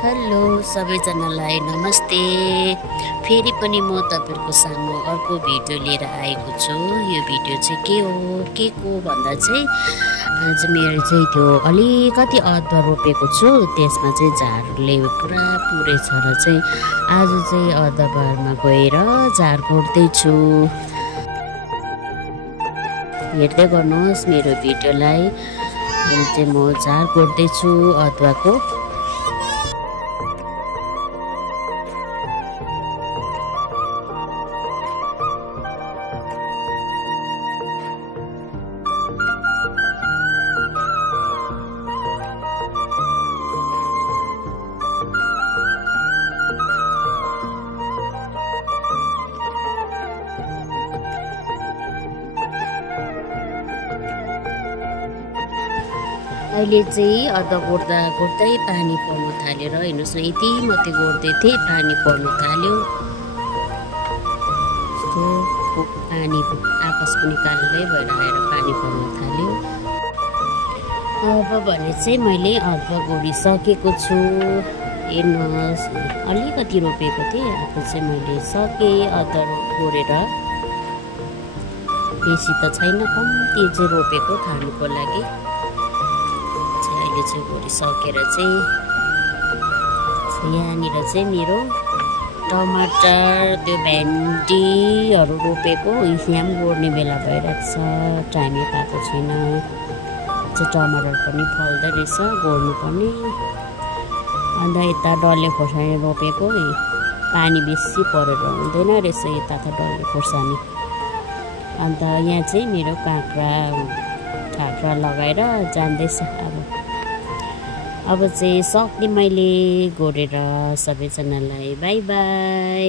Hello सबैजनालाई नमस्ते। फेरि पनि म तपाईहरुको सामु अर्को भिडियो लिएर आएको छु। यो भिडियो चाहिँ के को भन्दा चाहिँ आज मेरो चाहिँ त्यो अलिकति अदुवा रोपेको छु, त्यसमा चाहिँ झारले पुरा पुरेछ र चाहिँ आज चाहिँ अदुवा बारमा गएर झार गोड्दै छु। हेर्दै गर्नुहोस् मेरो भिडियोलाई। अनि चाहिँ म झार गोड्दै छु अदुवाको। अहिले चाहिँ अदुवा गोड्दै पानी पर्न थालेर हेर्नुहोस् न, यति मात्रै गोड्दै थिएँ पानी पर्न थाल्यो। यस्तो पानी आकाश पनि कालै भएर आएर पानी पर्न थाल्यो। अब भने चाहिँ मैले अदुवा गोडिसकेको छु। हेर्नुहोस् अलिकति रोपेको थिएँ, अब चाहिँ मैले सकेँ अदुवा गोडेर। बेसी त छैन, कम्ती चाहिँ रोपेको खानुको लागि। अहिले चाहिँ गोडिसकेर चाहिँ यहाँनिर चाहिँ मेरो टमाटर त्यो भेन्डीहरू रोपेको यहाँ पनि गोड्ने बेला भइरहेको छ, टाइमै पाएको छैन। चाहिँ टमाटर पनि फल्दै रहेछ, गोड्नु पर्ने। अन्त यता डल्ले खोर्सानी रोपेको पानी बेसी परेर हुँदैन रहेछ यता त डल्ले खोर्सानी। अन्त यहाँ चाहिँ मेरो काँक्रा लगाएर जाँदैछ। अब चाहिँ सक्ने मैले गोडेर। सबैजनालाई बाई बाई।